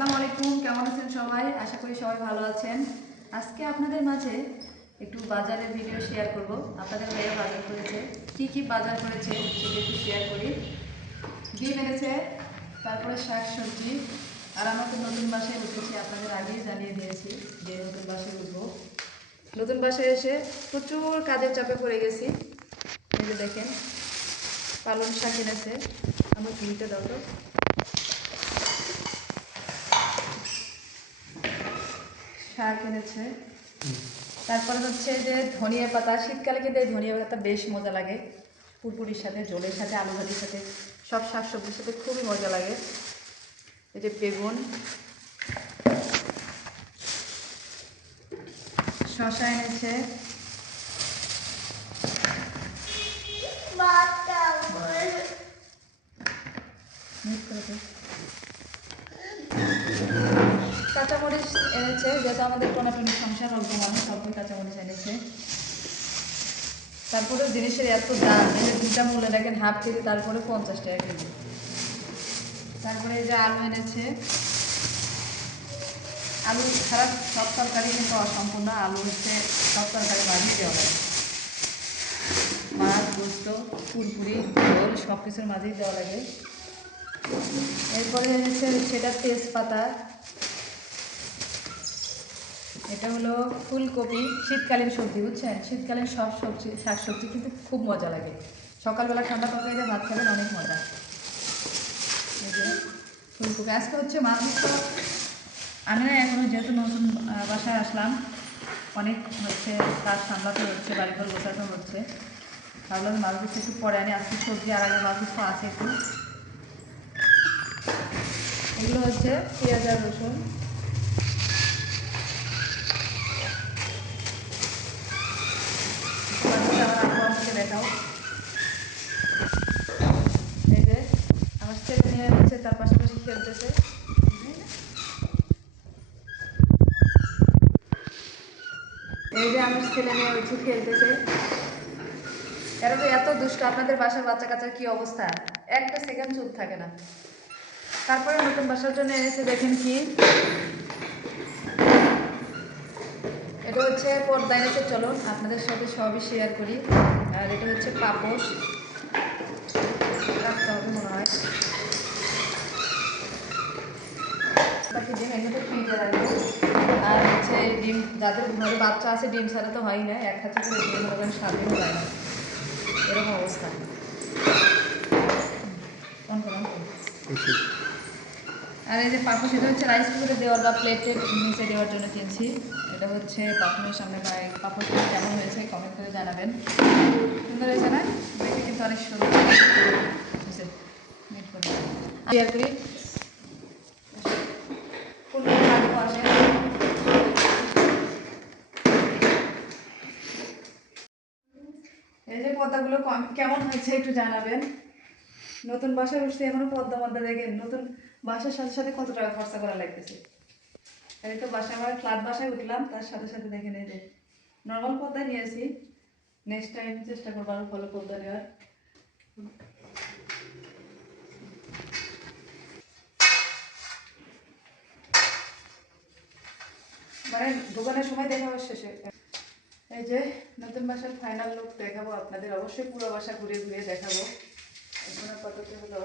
আসসালামু আলাইকুম, কেমন আছেন সবাই? আশা করি সবাই ভালো আছেন। আজকে আপনাদের মাঝে একটু বাজারের ভিডিও শেয়ার করব। আপনাদের ভাইয়া বাজার করেছে, কি বাজার করেছে সেটা একটু শেয়ার করি। ডিম এনেছে, তারপরে শাক সবজি। আর আমরা তো নতুন বাসায় উঠেছি, আপনাদের আগেই জানিয়ে দিয়েছি যে নতুন বাসায় উঠবো। নতুন বাসায় এসে প্রচুর কাজের চাপে পড়ে গেছি। এই যে দেখেন, পালং শাক এনেছে, আমার ঝুড়িতে দাও তো। শাক এনেছে, তারপরে হচ্ছে যে ধনিয়া পাতা। শীতকালে কিন্তু এই ধনিয়া পাতা বেশ মজা লাগে, পুরপুরির সাথে, ঝোলের সাথে, আলু ভাজির সাথে, সব শাকসবজির সাথে খুবই মজা লাগে। এই যে বেগুন, শসা এনেছে, কাঁচামরিচ এনেছে, যেহেতু আমাদের টোনাটুনি সংসার, অল্প মানুষ, অল্প কাঁচামরিচ এনেছে। তারপরে জিনিসের এত দাম, এই যে দুটা মূল্য দেখেন, হাফ কেজি তারপরে 50 টাকা কেজি। তারপরে এই যে আলু এনেছে, আলু ছাড়া সব তরকারি কিন্তু অসম্পূর্ণ। আলু হচ্ছে সব তরকারি মাঝে দেওয়া হয়, মাছ, গোস্ত, পুরপুরি, ঝোল সব কিছুর মাঝেই দেওয়া লাগে। এরপরে এনেছে সেটা তেজপাতা। এটা হলো ফুলকপি, শীতকালীন সবজি, বুঝছেন? শীতকালীন সব সবজি, শাকসবজি কিন্তু খুব মজা লাগে। সকালবেলা ঠান্ডা তরকারিতে ভাত খাবেন, অনেক মজা। এই যে ফুলকপি। আজকে হচ্ছে মাছ। আমি না এখনও যেহেতু নতুন বাসায় আসলাম, অনেক হচ্ছে কাজ সামলাতে হচ্ছে, বাড়িঘর গোছাতে হচ্ছে। ভাবলাম মাছ গুছো একটু পরে আনি, আজকে সবজি আর আগে মাছ গুছো আছে একটু। এগুলো হচ্ছে পেঁয়াজ আর রসুন। আমার আব্বু আমাকে দেখাও। এই যে আমার ছেলে নিয়ে হচ্ছে তার পাশাপাশি খেলতেছে। এই যে আমার ছেলে মেয়ে হচ্ছে খেলতেছে। এরা তো এত দুষ্ট। আপনাদের বাসার বাচ্চা কাচ্চার কি অবস্থা? একটা সেকেন্ড চুপ থাকে না। তারপরে নতুন বাসার জন্য এনেছে, দেখেন কি, এটা হচ্ছে পর্দা এনেছে। চলুন আপনাদের সাথে সবই শেয়ার করি। আর এটা হচ্ছে পাপোশ, রাখতে হবে মনে হয়। বাকি ডিম এগুলো তো ফ্রিজে রাখবো। আর হচ্ছে ডিম, যাদের ঘরে বাচ্চা আছে, ডিম ছাড়া তো হয় না। এক হাতে করে ডিম ওখানে 7 দিনও যায় না, এরকম অবস্থা। আর এই যে পাপোশ, এটা হচ্ছে রাইস কুকারে দেওয়ার বা প্লেটে নিচে দেওয়ার জন্য কিনছি। এটা হচ্ছে বাথরুমের সামনে। পাপোশটা কেমন হয়েছে কমেন্ট করে জানাবেন। সুন্দর হয়েছে না? দেখে কিন্তু অনেক সুন্দর হয়েছে। শেয়ার করি। এই যে পদ্মাগুলো কেমন হয়েছে একটু জানাবেন। নতুন বাসায় উঠতে এখনো পদ্মা মদ্দা দেখেন। নতুন বাসার সাথে সাথে কত টাকা খরচা করা লাগতেছে। এই তো বাসায়, আমরা ফ্ল্যাট বাসায় উঠলাম, তার সাথে সাথে দেখেন এই যে নর্মাল পদ্মা নিয়েছি। নেক্সট টাইম চেষ্টা করবো আরো ভালো পদ্মা নেওয়ার। মানে দোকানের সময় দেখাবো শেষে। এই যে নতুন বাসার ফাইনাল লুক দেখাবো আপনাদের। অবশ্যই পুরো বাসা ঘুরে ঘুরে দেখাবো। এখন আপাতত হলো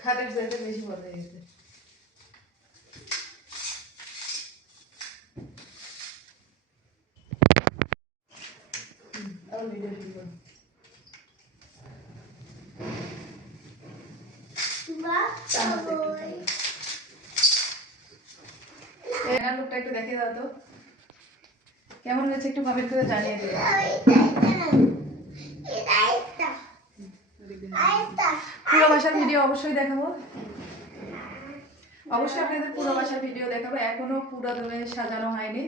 খাটের জায়গাটা বেশি মজা গেছে। লুকটা একটু দেখে দাও তো, কেমন হয়েছে একটু কমেন্ট করে জানিয়ে দিও। পুরো বাসার ভিডিও অবশ্যই দেখাবো। অবশ্যই আপনাদের পুরো বাসার ভিডিও দেখাবো। এখনো পুরো দমে সাজানো হয়নি।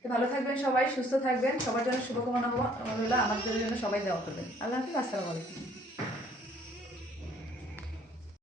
তো ভালো থাকবেন সবাই, সুস্থ থাকবেন। সবার জন্য শুভকামনা হলো, আমাদের জন্য সবাই দেওয়া করবেন। আল্লাহ হাফিজ, আসসালামু আলাইকুম।